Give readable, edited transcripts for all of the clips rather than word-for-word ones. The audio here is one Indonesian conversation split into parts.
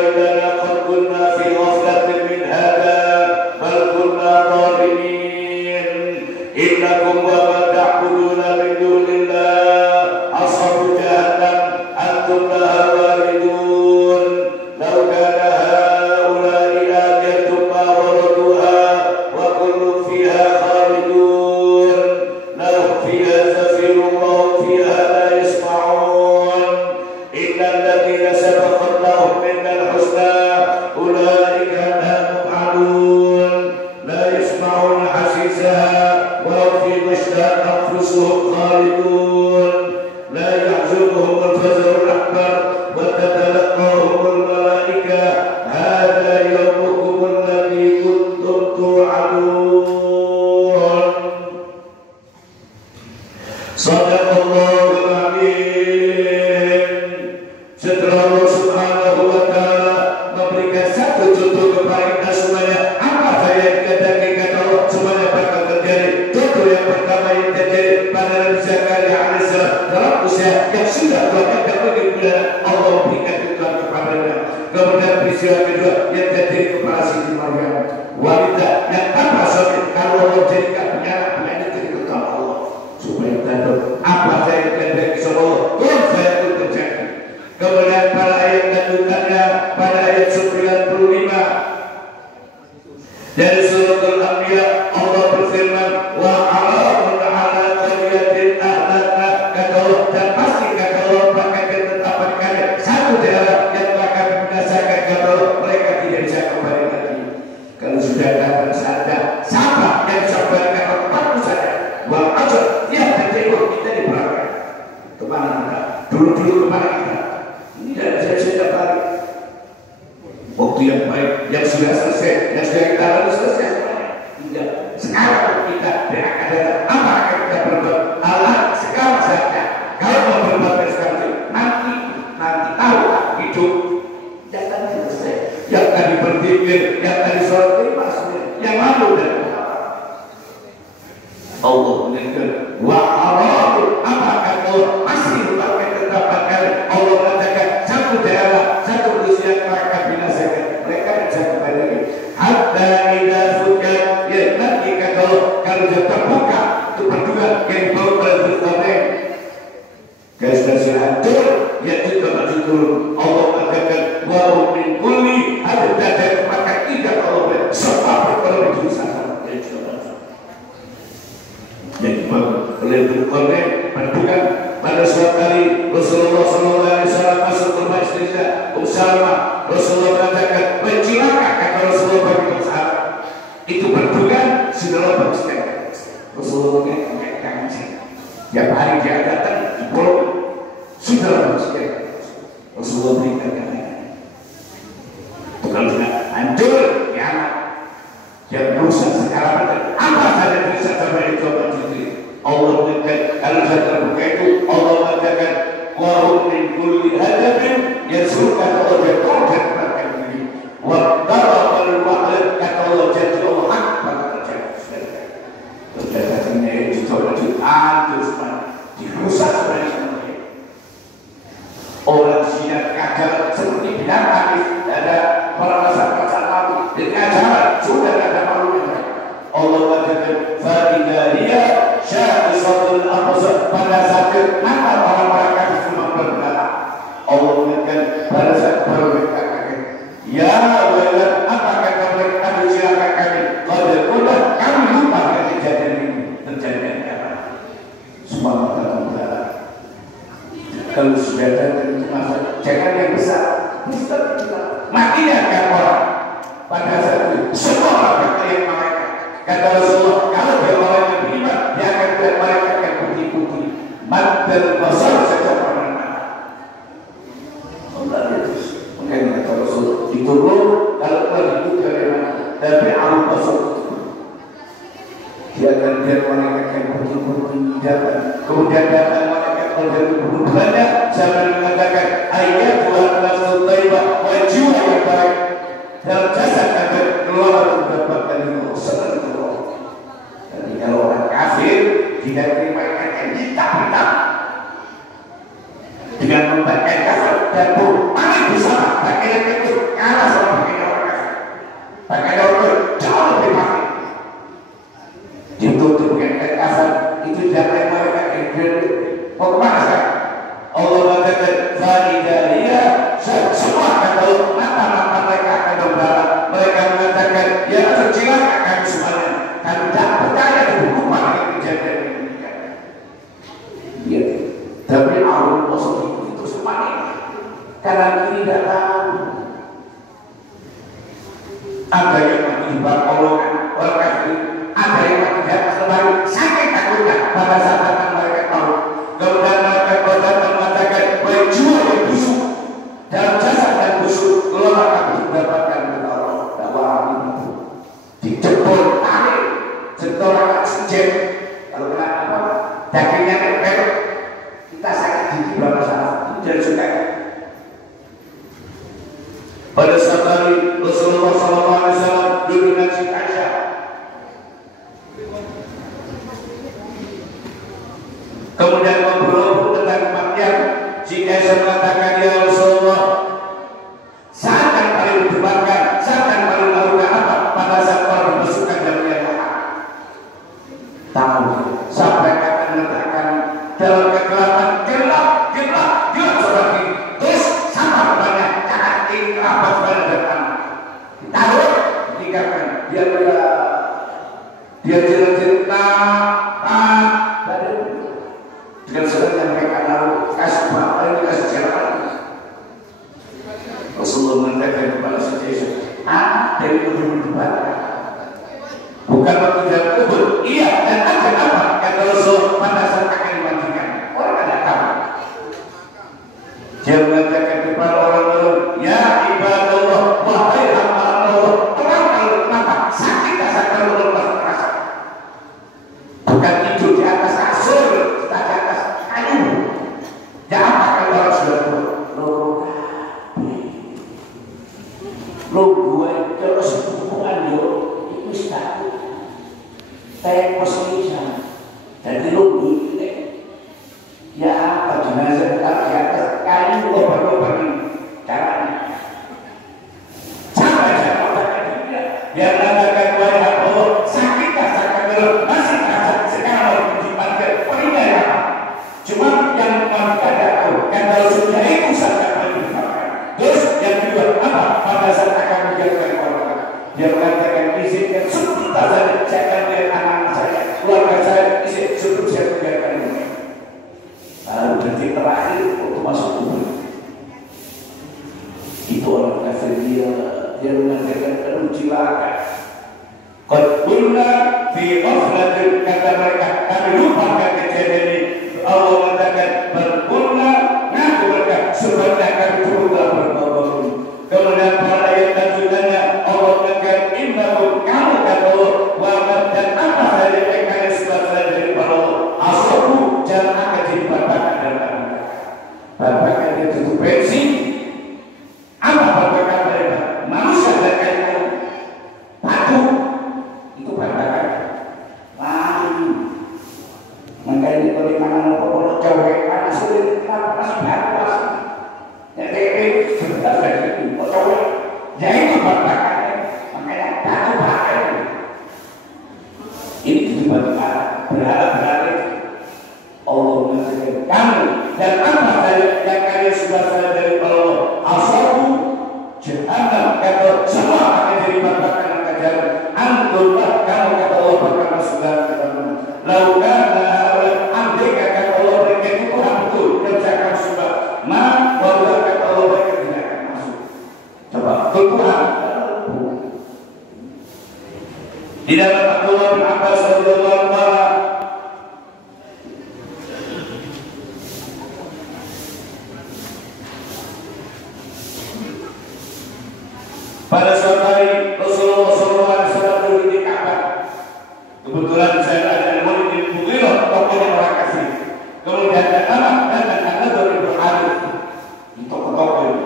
إننا قد كنا في غفلة من هذا بل كنا ظالمين إنكم وما تعبدون من دون الله أصحاب جهنم أنتم لها واردون لو كان هؤلاء آلهة ما وردوها وكل فيها خالدون لهم فيها زفير وهم فيها لا يسمعون إن الذين سبقت لهم منا الحسنى أولئك عنها مبعدون لا يسمعون حسيسها وهم فيما اشتهت أنفسهم خالدون لا يحزنهم الفزع الأكبر وتتلقاهم الملائكة هذا يومكم الذي كنتم توعدون. صدق الله العظيم. Setelah Allah Subhanahu wa Ta'ala memberikan satu contoh kepada kita semuanya, apa saja yang dikatakan kata Allah semuanya bakal terjadi. Contoh yang pertama yang terjadi pada Nabi Zakaria alaihissalam dalam usia yang sudah Tuhan bagi bulan Allah berikan Tuhan kepadanya. Kemudian peristiwa kedua yang terjadi kepada Siti Maryam, wanita yang tanpa suami, kalau Allah jadikan punya itu kepada Allah supaya tahu apa saja yang terjadi sama Allah. Tuhan saya itu terjadi. Kemudian pada ayat lanjutannya pada ayat 95 dari surat Al-Anbiya Allah berfirman wa alamun ala qaryatin ahlakna, kata Allah, dan pasti kata Allah akan ditetapkan kami satu daerah yang akan berdasarkan kata Allah mereka tidak bisa kembali lagi. Kalau sudah datang saja siapa yang bisa kembali ke tempatmu saja wal ajr yang terjadi kita diperangkat kemana kita dulu kemana kita dan saya balik waktu yang baik yang sudah selesai yang sudah kita lalu selesai tidak sekarang kita berada apa akan kita berbuat Allah sekarang saja kalau mau berbuat sekarang nanti tahu hidup jangan selesai yang tadi berpikir yang tadi sholat yang lalu dan Allah mendengar wa arahu apa akan Allah masih akan terdapatkan Allah mengatakan satu daerah satu usia mereka binasakan mereka bisa kembali lagi hatta idza fukat ya nanti kata Allah kalau dia terbuka itu berdua yang dibawa oleh Zulkarnain garis hancur ya juga maju turun Allah mengatakan wa min kulli ada dari maka tidak Allah serta berkolom di sana yang oleh Zulkarnain menentukan pada suatu hari Rasulullah SAW masuk ke rumah istrinya Salamah. Rasulullah mengatakan mencilaka kata Rasulullah bagi sahabat itu berduga sudah baguskan. Rasulullah mengatakan tiap hari dia datang di pulau sudah baguskan. Rasulullah berikan kalau sudah hancur ya yang rusak sekarang apa saja bisa sampai itu Allah mengatakan kalau saya terbuka itu Allah mengatakan wa min kulli hadabin yasuka Allah berkata kepada diri wa darabal wa'd kata Allah jadi Allah akbar terjadi terjadinya itu coba terus dirusak sebenarnya orang siap kajar seperti bilang hadis ada para masyarakat lalu dengan ajaran sudah ada malunya Allah mengatakan fa dia sya'isatul absar pada saat mata orang-orang kafir semua berdarah Allah mengatakan pada saat mereka kaget ya wailat apakah kamu ada silakan kami qad kami lupa kejadian ini terjadi apa semua mata berdarah kalau sudah ada masa jangan yang besar matinya kan orang pada saat itu semua orang yang mereka kata Rasulullah kalau orang yang beriman dia akan mereka akan putih-putih mata besar saja pernah Allah itu mungkin kata Rasulullah diturun kalau itu dari mana tapi alam besar dia akan mereka akan putih-putih datang kemudian datang mereka kalau banyak sampai mengatakan ayat Tuhan Rasul Taibah wa jiwa yang baik dalam jasad akan keluar mendapatkan ilmu senang Allah. Jadi kalau orang kafir tidak terima yang hitam dengan membaca kasar dan mana bisa pakai itu ada yang mati di bawah kolongan orang kafir, ada yang mati di atas lemari, saking takutnya pada saat datang mereka tahu. Kemudian mereka datang mengatakan, wahai jiwa yang busuk dalam jasad dan busuk, keluar kami mendapatkan menolong dakwah ini dijebol tarik setoran oksigen. Kalau kena apa dagingnya nempel, kita sakit gigi berapa salah tidak suka. Pada saat hari Rasulullah SAW duduk dengan Siti Aisyah, kemudian ngobrol tentang kematian. Siti Aisyah mengatakan, ya Rasulullah, saat yang paling berdebarkan, saat yang paling melakukan apa pada saat orang bersuka dan melihat tahu sampai akan meletakkan dalam kegelapan gelap seperti terus sama banyak jangan ingin kerabat pada depan ditaruh ditinggalkan dia cerita dengan segala yang mereka tahu kasih apa yang dikasih jalan. Rasulullah mengatakan kepada Siti Aisyah, dari ujung depan bukan waktu dalam kubur. Iya, dan ada apa kata Rasul pada saat akan dimandikan orang ada tahu. Dia mengatakan kepada orang-orang, ya ibadallah, wahai hamba Allah, orang kalau kenapa sakit rasa kalau lepas terasa, bukan tidur di atas kasur, kita di atas kayu. Ya apa kalau orang sudah lo gue terus hubungan yo itu status tepos ini jadi lo gue ya apa jenazah tetap di atas kayu obat-obat ini caranya biar katakan wahai Allah sakit rasakan dulu masih terasa sekarang dipanggil peringkat apa cuma yang tidak tahu kan kalau sudah itu saja paling dipakai. Terus yang kedua apa pada saat akan menjalankan orang dia mengatakan izinkan sebelum saja saya akan melihat anak-anak saya keluarga saya izin sebelum saya menjalankan ini lalu detik terakhir untuk masuk kubur itu orang kafir dia mengatakan celaka qulna fi ghaflatin kata mereka kami lupakan kejadian ini. Allah mengatakan berqulna ngaku mereka sebenarnya kami turutlah berbohong. Kemudian pada ayat lanjutannya Allah mengatakan innakum kamu kata Allah wa dan apa saja yang kalian sudah dari Allah asabu jangan akan jadi babakan dan babakan dia tutup bensin. Apa babakan mereka? Manusia dan kain batu itu babakan lain. Makanya kalau tangan apa cowok panas sulit kenapa masih bagus ya sudah dari itu cowok ya itu babakannya makanya batu bakar ini tiba-tiba berharap Allah mengatakan kamu dan apa yang kalian sudah sadar dari Allah asabu jahannam kata semua akan jadi babakan akan jalan antumlah kamu kata Allah berkata sudah lakukan andai kata Allah mereka itu Tuhan betul kerjakan sudah ma walau kata Allah mereka tidak akan masuk coba Tuhan di dalam Abdullah bin Abbas radhiyallahu anhu pada suatu hari Rasulullah SAW di Ka'bah. Kebetulan saya ada Walid bin Mughirah, tokohnya orang kafir. Kemudian ada anak dan anak dari berharif di toko-toko ini.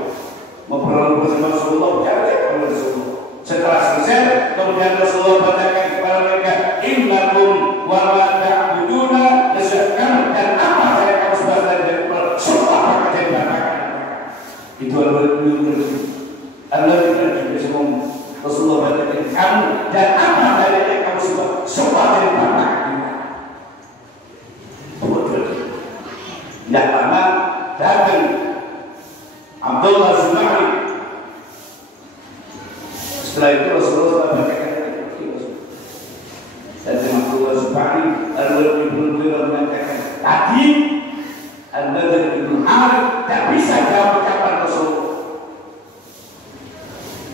Ngobrol bersama Rasulullah, bicara dengan Rasulullah. Setelah selesai, kemudian Rasulullah katakan kepada mereka, innakum wa ma ta'buduna lasyakkan dan apa saya kamu sudah dari semua pekerjaan bapak. Itu adalah Allah tidak bisa ngomong Rasulullah katakan kamu dan apa dari yang kamu semua dari bapak tidak lama datang Abdullah Zubairi. Setelah itu Rasulullah katakan dan Abdullah Zubairi mengatakan tadi Anda dari Ibnu Harith tidak bisa jawab ucapan Rasulullah.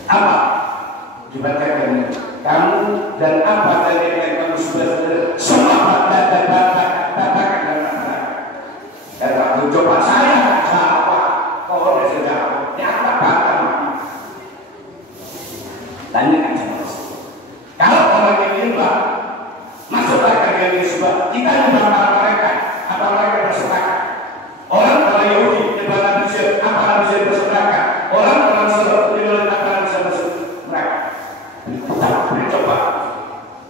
Apa? dibacakan kamu dan apa saja yang kamu sudah semua bangga dan banggakan dan bangga. Dan aku coba saya apa kau sudah jawab ya apa bangga tanyakan sama Rasul. Kalau orang yang nyembah masuklah ke yang disembah, kita nyembah mereka apa mereka bersepakat. Orang Yahudi nyembah Nabi Isa apa Nabi Isa bersepakat. Orang Nasrani nyembah apa Nabi Isa bersepakat. Coba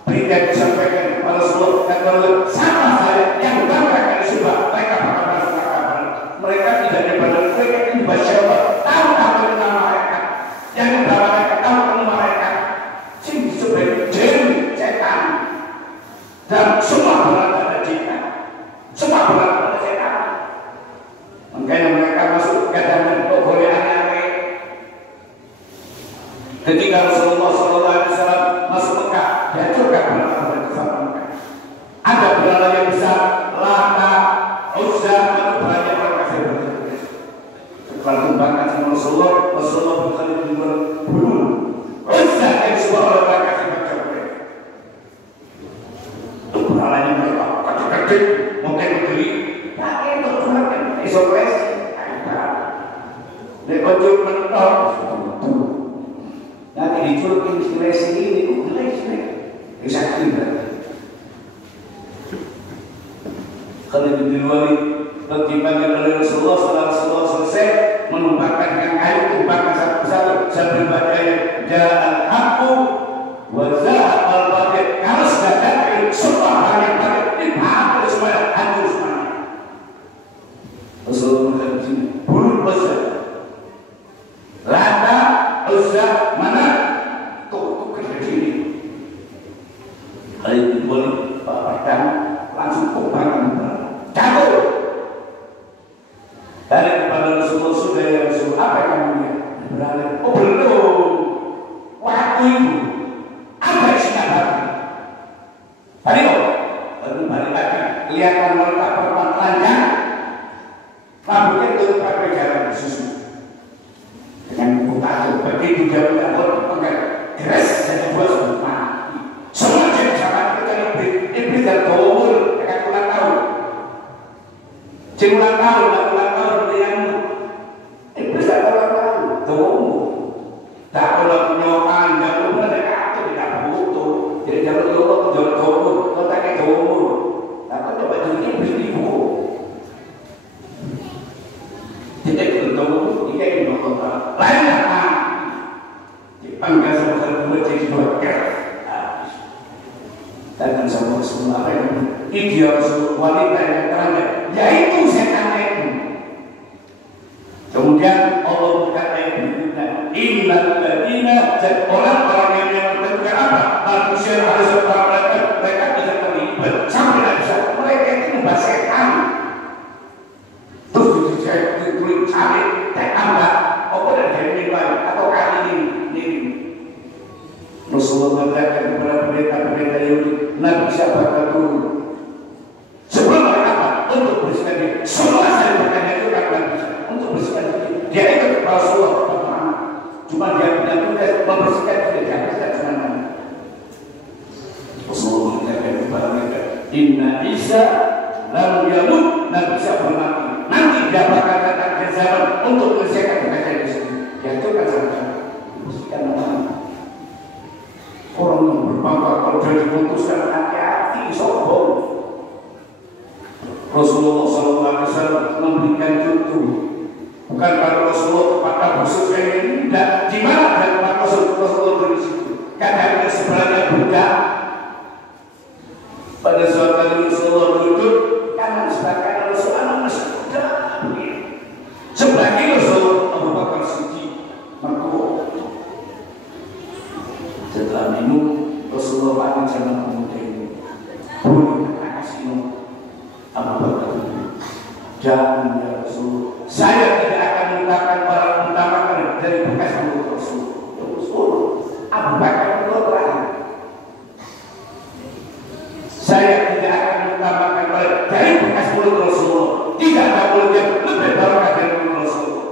berita yang disampaikan kepada Rasulullah dan Rasul sama saya yang banggakan disembah mereka bakal bersepakat. Mereka tidak nyembah mereka nyembah siapa? Tahu apa nama mereka? Yang nyembah mereka tahu nama mereka. Sebagai jin, setan, dan semua berada jin, semua berada setan. Makanya mereka masuk ke dalam boleh aneh-aneh. Ketika Rasulullah SAW masuk Mekah, dia juga berada di sana Mekah. Ada berada yang besar, Lata, Uzza, itu banyak orang kafir. Kalau tumbangkan sama Rasulullah bukan dibunuh. Uzza yang semua orang kafir. Peralanya mereka kecil-kecil mungkin berdiri pakai untuk keluarkan isolasi nekojul mentok nanti diculkin isolasi ini bisa tidak kalau di luar dipanggil oleh Rasulullah setelah Rasulullah selesai menumpahkan dengan kayu tumpahkan satu-satu sambil baca jalan aku wazah al-batil kalau sudah datang semua hal yang batil dipahami semua hancur semuanya. Rasulullah berkata begini bunuh Uzza Lata Uzza mana tuh kecil hari itu boleh padang langsung kumpangan jatuh dari kepada Rasulullah sudah ya Rasul apa yang kamu lihat berada oh belum waktu itu apa isinya baru tadi kok baru balik lagi kelihatan mereka perempuan telanjang rambutnya turun pakai jalan susu dengan buka begitu dia mendapat pakai dress jadi buat semua semua jadi sama kita iblis dan tawur dengan ulang tahun ulang tahun yang iblis dan ulang tahun tawur tak boleh menyokan jalur mereka itu tidak butuh jadi jalur tawur kalau tak kayak tawur tapi coba jadi iblis ibu jadi itu tawur dia yang menolak lain lah dipanggil sama jadi dua keras dan sama semua apa yang ideal wanita yang terangkan yaitu setan itu kemudian Allah berkata innal ladina dan orang-orang yang menentukan apa manusia harus berpraktek mereka bisa terlibat sampai tidak bisa mereka itu membahas setan terus ditulis cari apa dan dari baik atau kali ini Rasulullah mengatakan kepada pendeta-pendeta Yahudi Nabi siapa turun sebelum apa untuk bersihkan diri semua saya bertanya itu karena untuk bersihkan diri dia ikut Rasulullah cuma dia punya tugas membersihkan diri dia tidak cuma Rasulullah mengatakan kepada mereka Inna Isa lam yamut Nabi Isa bermati nanti dia bakal datang ke zaman untuk menyelesaikan pekerjaan di sini dia itu kan sama bersihkan nama orang yang berbangga kalau dia diputuskan hati-hati sombong Rasulullah SAW memberikan contoh bukan pada Rasulullah kepada khusus ini dan di mana dan pada Rasulullah dari situ kadang sebelahnya budak pada suatu kali Rasulullah duduk kanan sebagai Rasulullah masih budak sebelahnya Rasulullah Abu Bakar Siddiq mertua setelah minum Rasulullah panggil sama pemuda ini boleh kasih Abu Bakar jangan ya Rasul saya tidak akan mengutamakan dari bekas mulut Rasul Abu Bakar itu terang saya tidak akan mengutamakan dari bekas mulut Rasulullah tidak ada mulut yang lebih barokah dari mulut Rasulullah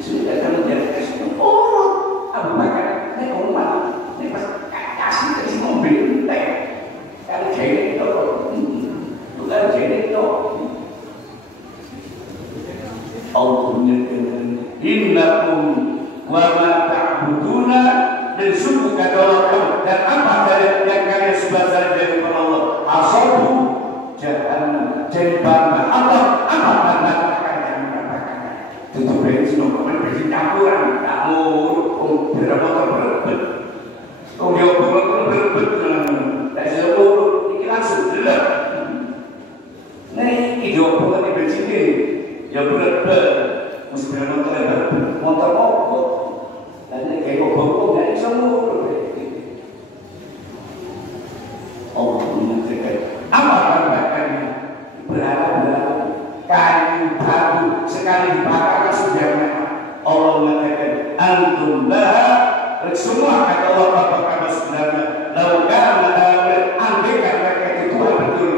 sudah akan menjadi kasih Abu Bakar kata Allah, dan apa dari yang kalian sebagai dari Allah? Asabu jahannam, jadi bangga Allah, apa bangga kalian mengatakan? Tentu bensin, bensin campuran, kamu berapa berebut, dia berebut, tak seluruh ini langsung gelap. Nah, ini bukan di bensin ini, ya berebut, mesti berebut, motor mogok. Dan kayak bokong dari semua Allah mengatakan apa gambarannya berharap kayu batu sekali dibakar sudah merah. Allah mengatakan antum lah semua kata Allah apa kamu sebenarnya laukan andai mereka itu Tuhan betul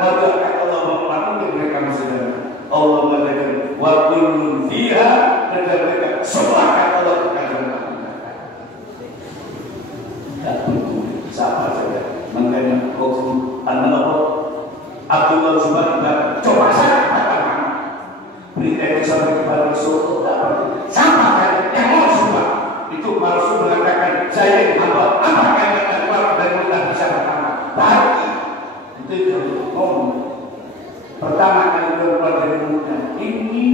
waktu kata Allah membangun mereka sebenarnya Allah mengatakan wa kullun fiha dan mereka semua kata Allah siapa saja makanya anak Abdullah Subhanahu coba saya katakan berita itu sampai kepada Rasul sama kan yang mau sumpah itu Rasul mengatakan saya hamba apa kaitan keluar dari mulut bisa pertama baik itu ngomong pertama kali keluar dari mulutnya ini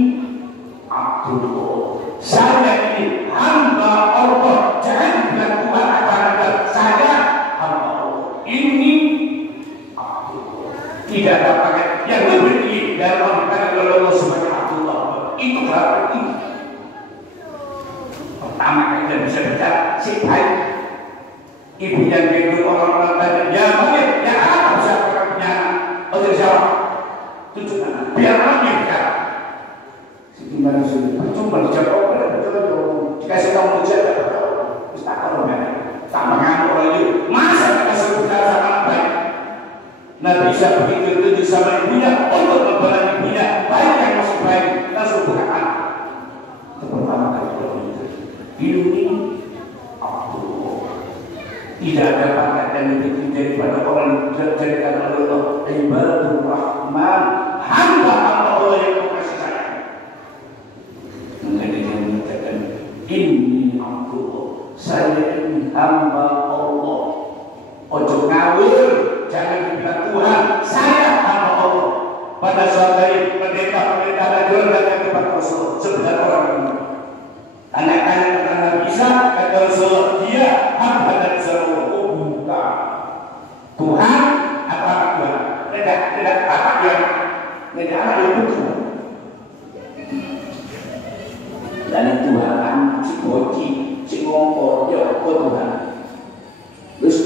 Abdullah saya ini hamba Allah jangan bilang Tuhan akan saya ini tidak ada pakai yang lebih tinggi dari Allah sebagai Abdullah itu berarti pertama kali kita bisa bicara si baik ibu yang gendong orang-orang tadi ya mungkin ya apa bisa punya untuk siapa tunjukkan biar lagi bicara gimana sih cuma dijawab betul dikasih kamu ujian tak kalau tak mengaku lagi masa kita sebut sama baik nah bisa begitu tujuh sama ibunya untuk membalas ibunya baik yang masih baik kita suruh bukan anak itu pertama kali ini Allah tidak ada pangkat yang lebih tinggi daripada orang yang dijadikan oleh Allah ibadur rahman hamba Allah yang kasih sayang menjadi yang mengatakan ini Allah saya ini hamba Allah ojo ngawur jangan dibilang Tuhan saya hamba Allah pada saat dari pendeta Najwa dan kepada Rasul sebenarnya orang ini tanya-tanya tentang Nabi Isa kata Rasul dia hamba dan Allah bukan Tuhan apa Tuhan tidak apa dia tidak ada yang betul dan Tuhan si boci si ngomong ya kok Tuhan terus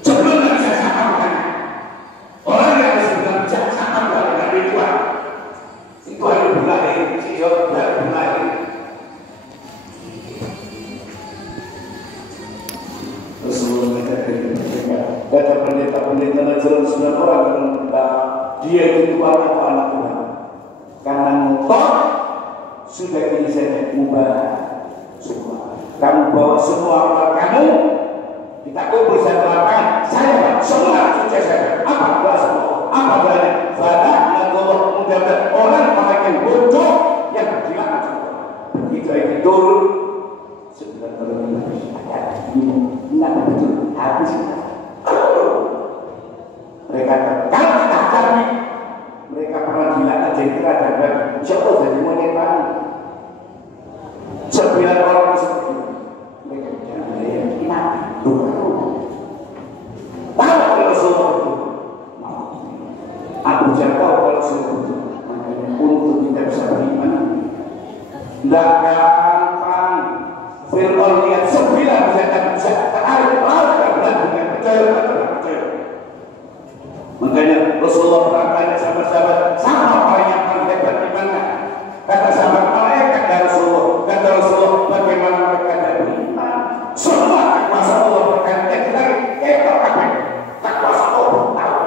sebelum tidak bisa sampaikan orang yang harus bisa sampaikan dari Tuhan itu ada mulai si Yod baru mulai Rasulullah mengatakan kata pendeta Najwa sudah orang dia itu anak Tuhan karena motor sudah ini saja mubah semua kamu bawa semua amal kamu kita kumpul satu lapangan saya semua sukses saja apa bahasa apa bahasa pada Allah mendapat orang yang bodoh yang berjilat begitu itu turun sebenarnya tidak betul habis mereka kalau kita cari mereka pernah dilaknat jadi kira dan insya Allah jadi moneta 9 orang seperti itu mereka bicara ini tahu kalau Rasulullah itu aku jangan tahu kalau Rasulullah itu makanya untuk kita bisa beriman tidak gampang Fir'aun lihat 9 bisa tarik laut dengan percaya makanya Rasulullah pernah tanya sahabat-sahabat sama orang yang paling hebat di mana kata sahabat malaikat ya Rasulullah kata Rasulullah bagaimana mereka tidak beriman semua kuasa Allah berkata kita tak kuasa Allah tahu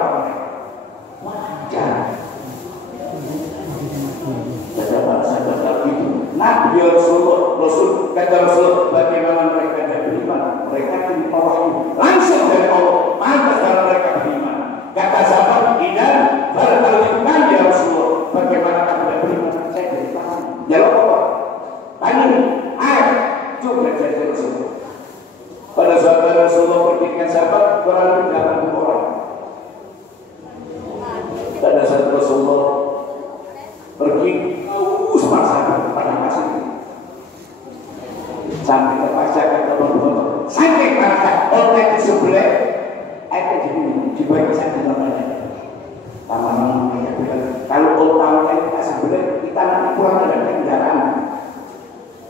wajar sahabat itu Nabi Rasul kata Rasulullah bagaimana mereka tidak beriman mereka di bawah langsung dari Allah pantas kalau mereka beriman kata sahabat idan baru dibukan ya Rasulullah bagaimana kamu tidak beriman saya dari tangan jawab apa tanya air coba saya Rasulullah pada saat Rasulullah pergi dengan sahabat kurang lebih 80 orang. Pada saat Rasulullah pergi, sahabat pada masa itu sampai terpaksa kata Rasulullah, saking merasa orang itu sebelah, ada dibagi satu namanya. Taman kalau orang itu tak sebelah, kita nanti kurang ada kendaraan.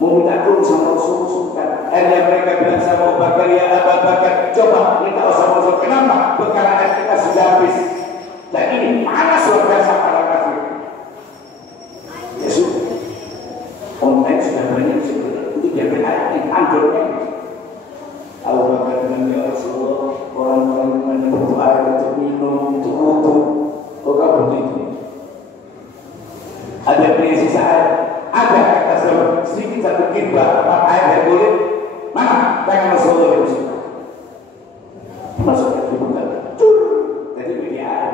Mau minta turun sama Rasulullah. Akhirnya mereka bilang sama Abu Bakar, ya Abu Bakar, coba kita sama Rasul. Kenapa? Bekalan kita sudah habis. Dan ini panas luar biasa para kafir. Ya sudah, online sudah banyak sebenarnya. Untuk diambil ayatnya, andornya. Abu Bakar bilang, ya Rasulullah, orang-orang yang butuh air untuk minum, untuk wudhu, kok begitu? Ada prinsip air. Ada kata sahabat sedikit satu kirbah air yang boleh mana tangan Rasulullah yang bisa masuk ke bukan jadi ini air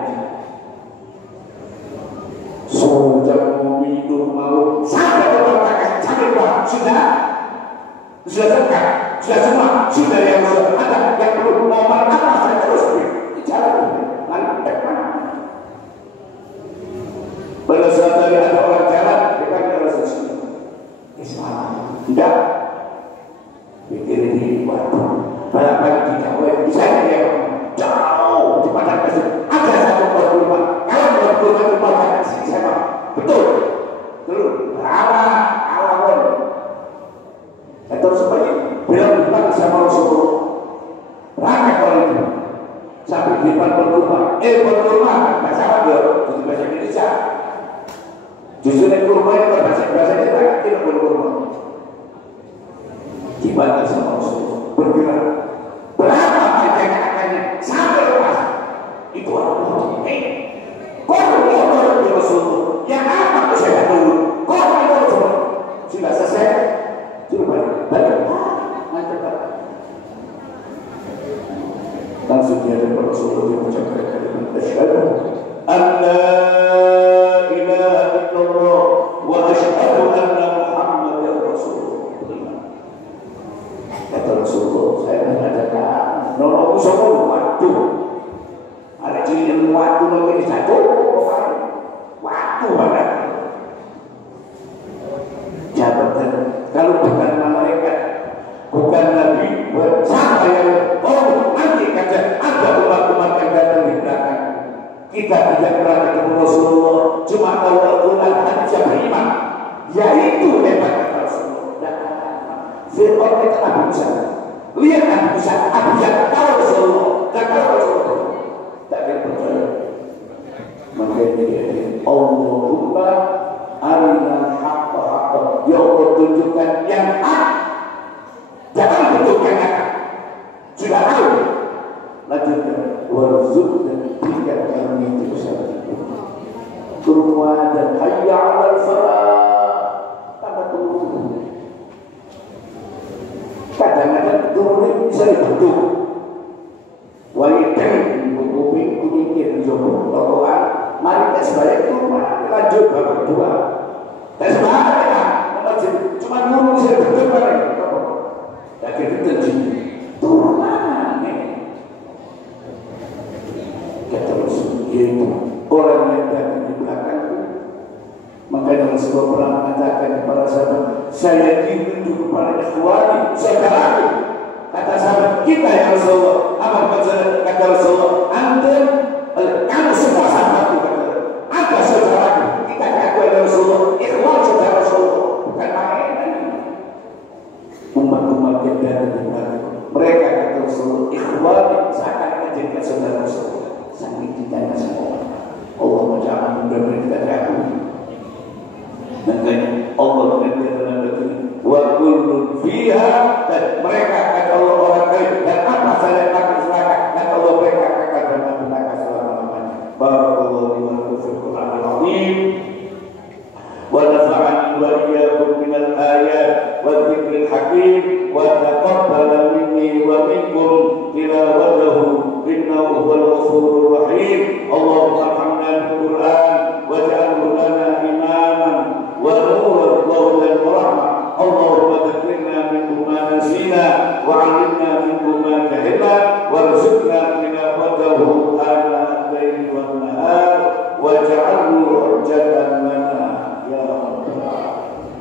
sudah mau minum mau sampai orang sampai sudah dekat sudah semua sudah yang sudah ada yang perlu mau apa saya terus bicara mana pada saat tadi ada orang jalan kita Islam tidak pikir ini banyak-banyak tidak boleh bisa dia jauh di padang pasir ada satu berlubang kalau berlubang itu makan siapa betul berapa awal atau seperti bilang depan sama Rasulullah berangkat orang itu sampai di depan berlubang berlubang bahasa apa itu bahasa Indonesia. Justru yang kurma itu bahasa kita tidak berkurma. Dibantu sama Rasulullah bergerak. Berapa panjang sampai lepas. Itu orang kau Rasulullah. Yang apa itu saya dulu? Kau sudah selesai. Sudah balik. Mantap. Langsung dia ada Rasulullah yang mengucapkan kalimat asyhadu an la ilaha illallah wa asyhadu anna Muhammadar Rasulullah. Kata Rasulullah, saya mengatakan nolong semua waktu. Ada ciri waktu lagi satu waktu mana? Jabatan kalau bukan malaikat, bukan nabi, siapa yang nanti kata ada umat-umat yang datang di belakang. Kita tidak pernah ketemu Rasulullah, cuma tahu Al-Quran dan siapa beriman. Yaitu hebat Rasulullah. Fir'aun itu Abu Musa. Lihat Abu Musa, Abu Musa tahu Rasulullah dan tahu Rasulullah. Tak ada percaya. Makanya dia Allahumma arina haqqa haqqa. Ya Allah tunjukkan yang hak. Jangan tunjukkan yang hak. Sudah tahu. Lanjutkan. Warzuqna berikan kami itu bersama kurma dan hayya 'alal falah. Tanda tunggu. Kadang-kadang turun bisa dibutuh. Wanita kuping kunyit jomblo rokokan. Mari kita sebalik kurma lanjut babak kedua. Kita sebalik cuma turun bisa dibutuh bareng. Tak kira terjadi turun yaitu orang yang datang di belakangku. Makanya Rasulullah pernah mengatakan kepada sahabat, saya rindu kepada ikhwani, saudaraku. Kata sahabat, kita ya Rasulullah. Apa kata Rasulullah? Anda, kamu semua sahabatku. Ada saudaraku. Kita ngaku ya Rasulullah. Ikhwan saudara Rasulullah. Bukan main. Umat-umat yang datang di belakangku. Mereka kata Rasulullah, ikhwani seakan-akan jadi saudara Rasulullah. Sangat ditanya semua. Allah jangan mudah-mudahan kita diakui. Makanya Allah berkata begini, wa kullun fiha, dan mereka kata Allah orang kaya dan apa saja akan celaka dan Allah mereka akan benar-benar selama-lamanya. Barakallahu li wa lakum fil Qur'anil azim wa nafa'ani wa iyyakum minal ayat wa dzikril hakim wa taqabbala minni wa minkum tilawatahu innahu huwal ghafurur rahim. Allahumma arhamna bil Qur'an waj'alhu lana imaman wa nuran wa hudan wa rahmah. Allahumma dhakkirna minhu ma nasina wa 'allimna minhu ma jahilna warzuqna tilawatahu ana al-laili wan nahar waj'alhu hujjatan lana ya rabbal alamin.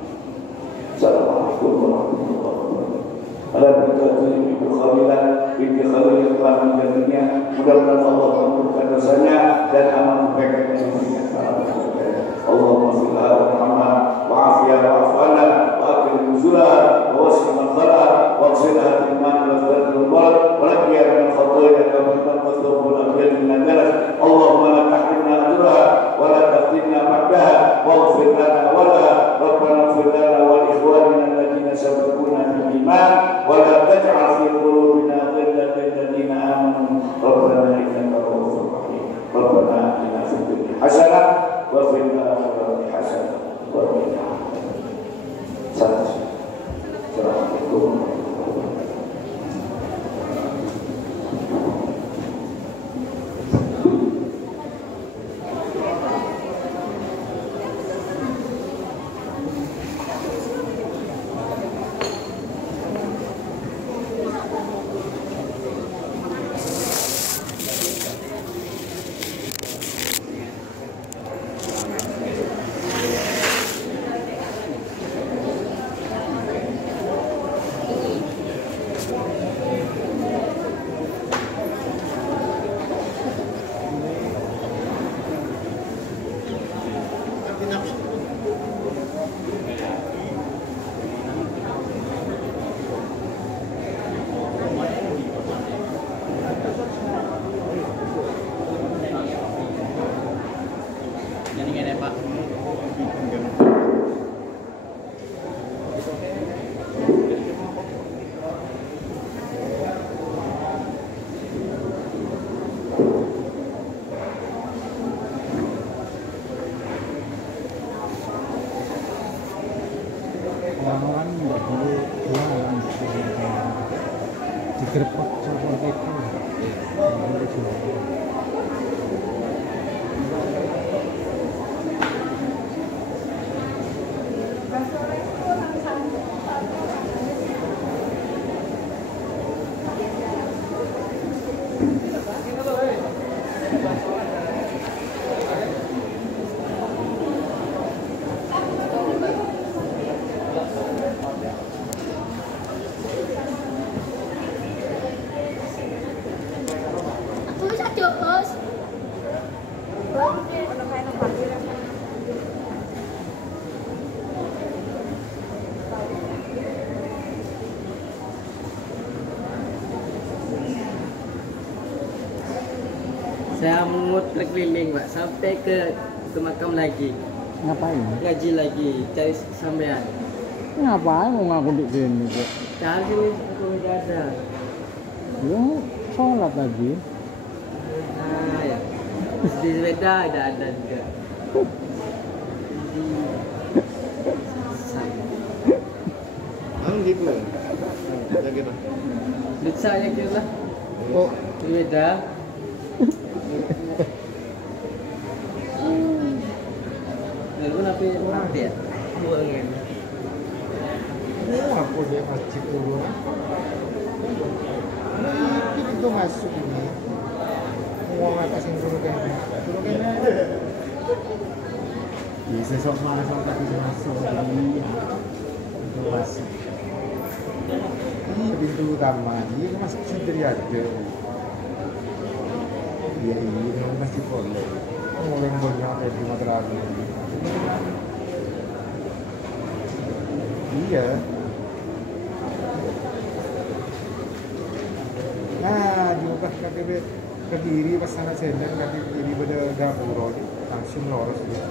Assalamualaikum warahmatullahi wabarakatuh. Alhamdulillah ibu khalilah binti Khalil yang telah menjadinya, mudah-mudahan Allah mengampunkan dosanya dan amal kebaikan yang diberikan. Allahumma shalli ala Muhammad wa afiyah wa afana wa akrim nuzulah wa wasi' madkhalah wa qsilha bil ma'i wa zadil mubarak wa laqiya min khataaya kama tanqadhu al-abyad min al-dalas. Allahumma la tahrimna ajraha wa la taftinna ba'daha waghfir lana wa laha rabbana ighfir lana wa li ikhwanina alladhina sabaquna bil iman wa la taj'al fi qulubina ghillan lil ladzina amanu rabbana innaka ra'ufur rahim. Rabbana atina fid dunya hasanah wa fil akhirati hasanah wa qina adzabannar. Assalamualaikum. Orang-orang nggak boleh jualan digerebek seperti itu, nggak boleh jualan. Saya muter keliling Pak sampai ke makam lagi. Ngapain? Ngaji lagi, cari sampean. Ngapain mau ngaku di sini kok? Cari sini aku nggak ada. Ya, sholat lagi. Nah, ya. Di sepeda ada juga. Gitu lah. Ya gitu. Bisa ya kira. Oh, Di sepeda. Lalu napi mati ya? Buangin. aku dia wajib turun. Nah, itu masuk ini. Uang atas yang turun kan? Bisa sok masuk tapi masuk ini. Itu masuk. Ini pintu utama. Ini masuk sendiri ada. Iya ini masih boleh. Mulai banyak kayak di Matrabi. Iya. Nah, diubah ke kiri pas sana sendang kaki kiri pada dapur langsung lurus dia.